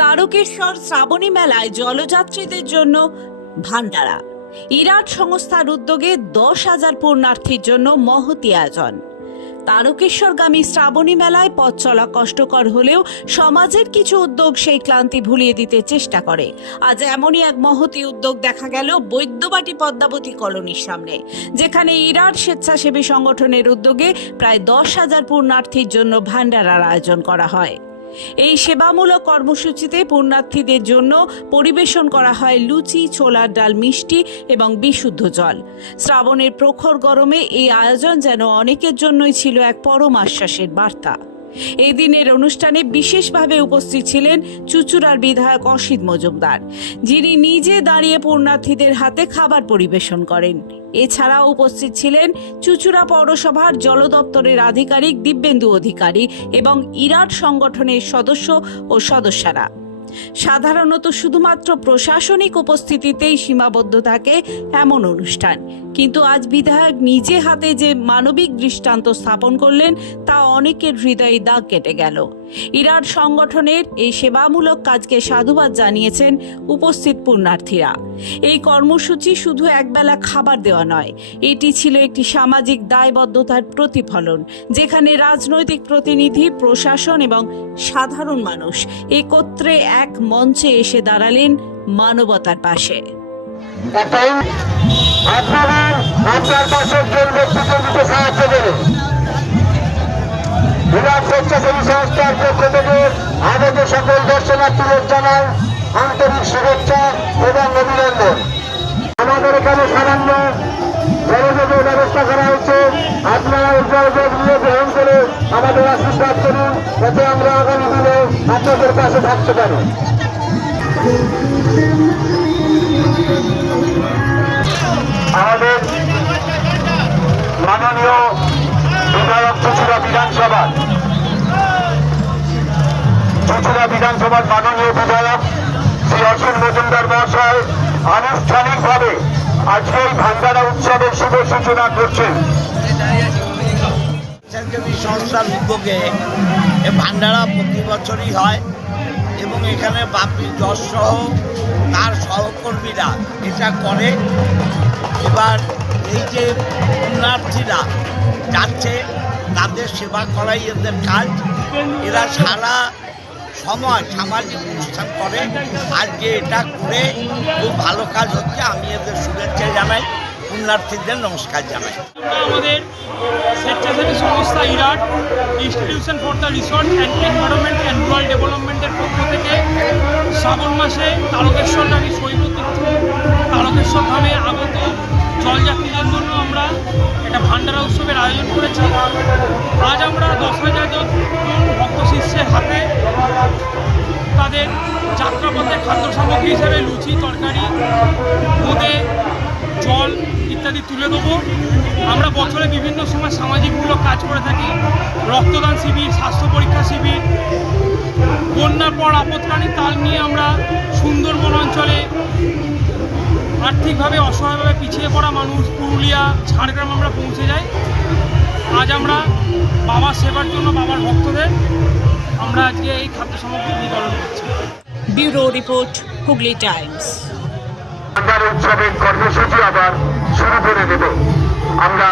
তারকেশ্বর শ্রাবণী মেলায় জলযাত্রীদের জন্য ভান্ডারা ইরাট সংস্থার উদ্যোগে দশ হাজার পূর্ণার্থীর জন্য মহতি আয়োজন। তারকেশ্বরগামী শ্রাবণী মেলায় পথ চলা কষ্টকর হলেও সমাজের কিছু উদ্যোগ সেই ক্লান্তি ভুলিয়ে দিতে চেষ্টা করে। আজ এমনই এক মহতি উদ্যোগ দেখা গেল বৈদ্যবাটি পদ্মাবতী কলোনির সামনে, যেখানে ইরাট স্বেচ্ছাসেবী সংগঠনের উদ্যোগে প্রায় দশ হাজার পূর্ণার্থীর জন্য ভান্ডারার আয়োজন করা হয়। এই সেবামূলক কর্মসূচিতে পুণ্যার্থীদের জন্য পরিবেশন করা হয় লুচি, ছোলার ডাল, মিষ্টি এবং বিশুদ্ধ জল। শ্রাবণের প্রখর গরমে এই আয়োজন যেন অনেকের জন্যই ছিল এক পরম আশ্বাসের বার্তা। এই দিনের অনুষ্ঠানে বিশেষভাবে উপস্থিত ছিলেন চুচুড়ার বিধায়ক অসিত মজুমদার, যিনি নিজে দাঁড়িয়ে পুণ্যার্থীদের হাতে খাবার পরিবেশন করেন। এছাড়াও উপস্থিত ছিলেন চুচুড়া পৌরসভার জল দপ্তরের আধিকারিক দিব্যেন্দু অধিকারী এবং ইরাট সংগঠনের সদস্য ও সদস্যরা। সাধারণত শুধুমাত্র প্রশাসনিক উপস্থিতিতেই সীমাবদ্ধ থাকে এমন অনুষ্ঠান কিন্তু আজ বিধায়ক নিজে হাতে যে মানবিক দৃষ্টান্ত স্থাপন করলেন, তা অনেকের হৃদয়ে দাগ কেটে গেল। ইরাট সংগঠনের এই সেবামূলক কাজকে সাধুবাদ জানিয়েছেন উপস্থিত পুণ্যার্থীরা। এই কর্মসূচি শুধু একবেলা খাবার দেওয়া নয়, এটি ছিল একটি সামাজিক দায়বদ্ধতার প্রতিফলন, যেখানে রাজনৈতিক প্রতিনিধি, প্রশাসন এবং সাধারণ মানুষ একত্রে এক মঞ্চে এসে দাঁড়ালেন মানবতার পাশে। এখন আপনারা পাশে একজন ব্যক্তিকে দিতে সাহায্য করুন বিরাট স্বেচ্ছাসেবী সংস্থার পক্ষ থেকে আগত সকল দর্শনার্থীদের জানাই আন্তরিক শুভেচ্ছা এবং অভিনন্দন। আমাদের এখানে সামান্য জলযোগের ব্যবস্থা করা হয়েছে। আপনারা জলযোগ নিয়ে গ্রহণ করে আমাদের আশীর্বাদ করুন, যাতে আমরা আগামী দিনে আপনাদের পাশে থাকতে পারি। চুচুড়া বিধানসভার মাননীয় বিধায়ক শ্রী অসীম মজুমদার মহাশয় আনুষ্ঠানিকভাবে আজকে এই ভান্ডারা উৎসবের শুভ সূচনা করছেন। সংস্থার উদ্যোগে এ ভান্ডারা প্রতি বছরই হয় এবং এখানে বাপি যশসহ তার সহকর্মীরা এটা করে। এবার এই যে পুণ্যার্থীরা যাচ্ছে, তাদের সেবা করাই এদের কাজ। এরা সারা সময় সামাজিক অনুষ্ঠান করে। আজকে এটা করে খুব ভালো কাজ হচ্ছে। আমি এদের শুভেচ্ছা জানাই, পুণ্যার্থীদের নমস্কার জানাই। আমাদের স্বেচ্ছাসেবী সংস্থা ইরাট institution for the resource and environment and rural ডেভেলপমেন্টের পক্ষ থেকে শ্রাবণ মাসে তারকেশ্বর তাদের যাত্রাপথে খাদ্য সামগ্রী হিসেবে লুচি, তরকারি বোঁদে জল ইত্যাদি তুলে দেবো। আমরা বছরে বিভিন্ন সময় সামাজিকমূলক কাজ করে থাকি। রক্তদান শিবির, স্বাস্থ্য পরীক্ষা শিবির, বন্যার পর আপৎকালীন তাল নিয়ে আমরা সুন্দরবন অঞ্চলে আর্থিকভাবে অসহায়ভাবে পিছিয়ে পড়া মানুষ, পুরুলিয়া, ঝাড়গ্রাম আমরা পৌঁছে যাই। আজ আমরা বাবার সেবার জন্য বাবার ভক্তদের আমরা আজকে এই খাদ্য সামগ্রী বিতরণ করছি। Bureau report Hooghly Times. আমরা উৎসবের কর্মসূচি আবার শুরু করে দেব। আমরা